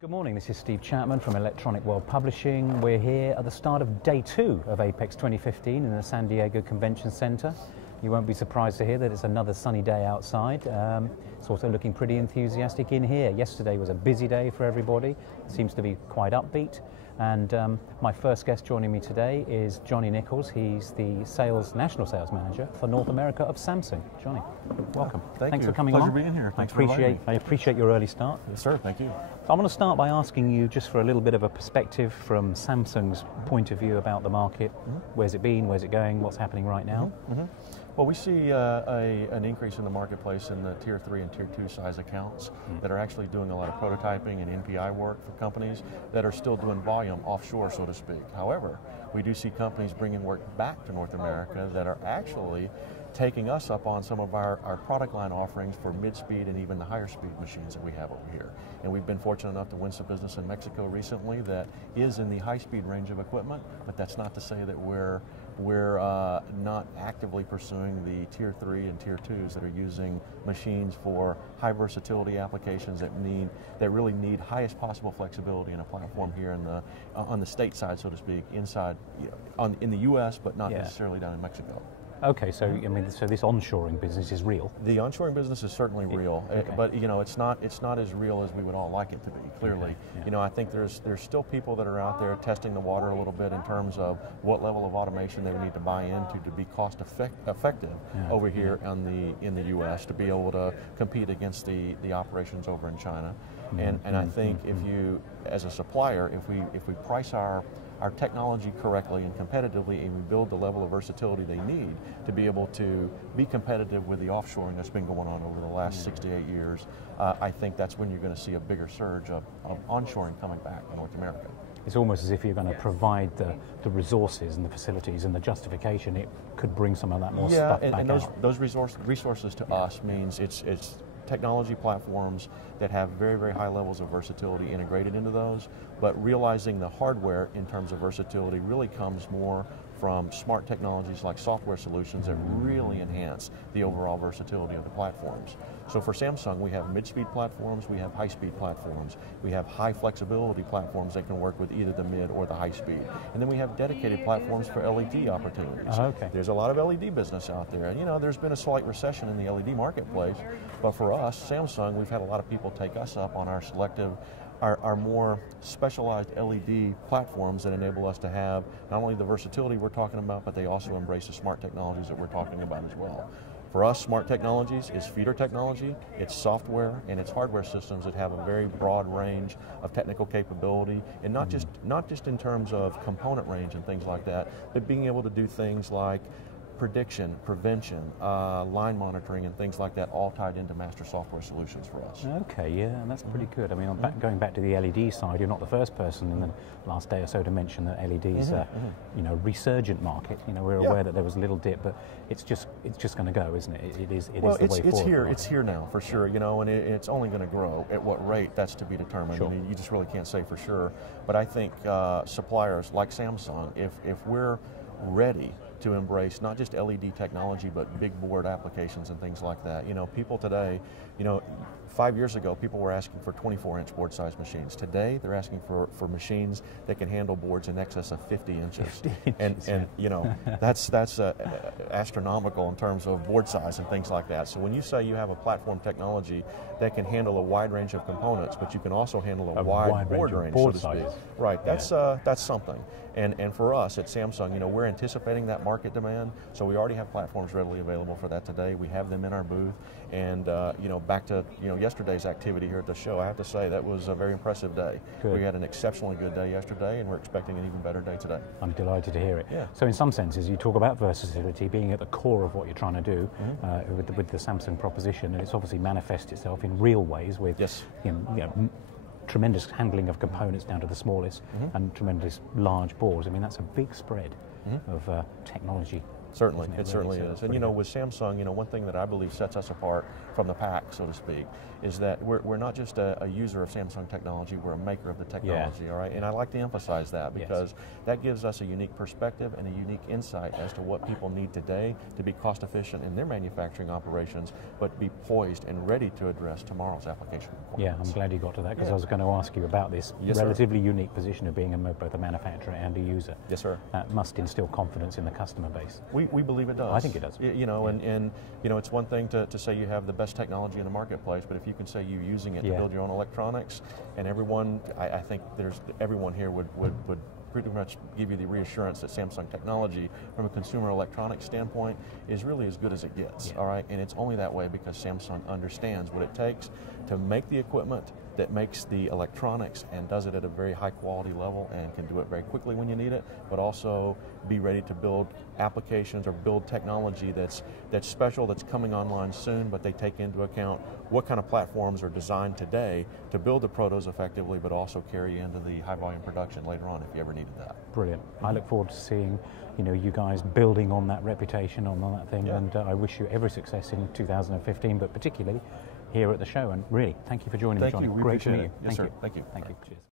Good morning, this is Steve Chapman from Electronic World Publishing. We're here at the start of day 2 of APEX 2015 in the San Diego Convention Center. You won't be surprised to hear that it's another sunny day outside. It's also looking pretty enthusiastic in here. Yesterday was a busy day for everybody. It seems to be quite upbeat. And my first guest joining me today is Johnny Nichols. He's the National Sales Manager for North America of Samsung. Johnny, welcome. Thanks for coming Pleasure along. being here. Thanks for inviting me. I appreciate your early start. Yes, sir. Thank you. So I want to start by asking you just for a little bit of a perspective from Samsung's point of view about the market. Where's it been? Where's it going? What's happening right now? Well, we see an increase in the marketplace in the Tier 3 and Tier 2 size accounts that are actually doing a lot of prototyping and NPI work for companies that are still doing volume offshore, so to speak. However, we do see companies bringing work back to North America that are actually taking us up on some of our product line offerings for mid-speed and even the higher speed machines that we have over here. And we've been fortunate enough to win some business in Mexico recently that is in the high-speed range of equipment, but that's not to say that we're not actively pursuing the Tier 3 and Tier 2s that are using machines for high versatility applications that really need highest possible flexibility in a platform here on the state side, so to speak, inside in the U.S., but not necessarily down in Mexico. Okay, so I mean, so this onshoring business is real. The onshoring business is certainly real, but it's not as real as we would all like it to be. Clearly, I think there's still people that are out there testing the water a little bit in terms of what level of automation they would need to buy into to be cost effective over here in the U.S. to be able to compete against the operations over in China. And I think if you, as a supplier, if we price our technology correctly and competitively, and we build the level of versatility they need to be able to be competitive with the offshoring that's been going on over the last 6 to 8 years, I think that's when you're going to see a bigger surge of onshoring coming back to North America. It's almost as if you're going to provide the resources and the facilities and the justification. It could bring some of that more stuff back and out. those resources to us means it's technology platforms that have very, very high levels of versatility integrated into those, but realizing the hardware in terms of versatility really comes more from smart technologies like software solutions that really enhance the overall versatility of the platforms. So for Samsung, we have mid-speed platforms, we have high-speed platforms, we have high flexibility platforms that can work with either the mid or the high speed. And then we have dedicated platforms for LED opportunities. There's a lot of LED business out there. And there's been a slight recession in the LED marketplace, but for us, Samsung, we've had a lot of people take us up on our selective our more specialized LED platforms that enable us to have not only the versatility we're talking about, but they also embrace the smart technologies that we're talking about as well. For us, smart technologies is feeder technology, it's software, and it's hardware systems that have a very broad range of technical capability, and not just in terms of component range and things like that, but being able to do things like prediction, prevention, line monitoring, and things like that, all tied into master software solutions for us. Okay, yeah, and that's pretty good. I mean, going back to the LED side, you're not the first person in the last day or so to mention that LED's resurgent market. We're aware that there was a little dip, but it's just going to go, isn't it? It is the way forward. It's here now for sure. And it's only going to grow. At what rate? That's to be determined. Sure. You just really can't say for sure. But I think suppliers like Samsung, if we're ready to embrace not just LED technology, but big board applications and things like that. People today, 5 years ago, people were asking for 24-inch board size machines. Today, they're asking for machines that can handle boards in excess of 50 inches. That's astronomical in terms of board size and things like that. So when you say you have a platform technology that can handle a wide range of components, but you can also handle a wide board range, so to speak. Right, that's something. And for us at Samsung, we're anticipating that market demand, so we already have platforms readily available for that today. We have them in our booth, and back to yesterday's activity here at the show, I have to say that was a very impressive day. Good. We had an exceptionally good day yesterday, and we're expecting an even better day today. I'm delighted to hear it. Yeah. So in some senses, you talk about versatility being at the core of what you're trying to do with the Samsung proposition, and it's obviously manifests itself in real ways with tremendous handling of components down to the smallest and tremendous large boards. I mean, that's a big spread of technology Certainly, isn't it certainly really? is. So And you know, with Samsung, you know, one thing that I believe sets us apart from the pack, so to speak, is that we're not just a user of Samsung technology, we're a maker of the technology, all right? And I like to emphasize that because that gives us a unique perspective and a unique insight as to what people need today to be cost efficient in their manufacturing operations, but be poised and ready to address tomorrow's application requirements. Yeah, I'm glad you got to that because I was going to ask you about this relatively unique position of being both a manufacturer and a user. Yes, sir. That must instill confidence in the customer base. We believe it does. I think it does. You know, and you know, it's one thing to say you have the best technology in the marketplace, but if you can say you're using it to build your own electronics, and everyone, I think everyone here would pretty much give you the reassurance that Samsung technology from a consumer electronics standpoint is really as good as it gets, all right? And it's only that way because Samsung understands what it takes to make the equipment that makes the electronics and does it at a very high quality level and can do it very quickly when you need it, but also be ready to build applications or build technology that's special, that's coming online soon, but they take into account what kind of platforms are designed today to build the protos effectively, but also carry into the high volume production later on if you ever needed that. Brilliant. I look forward to seeing, you know, you guys building on that reputation, on that thing, and I wish you every success in 2015, but particularly here at the show. And really, thank you for joining me, Johnny. Thank you. We Great to appreciate meet you. it. Yes, sir. Thank you. Thank you. Cheers.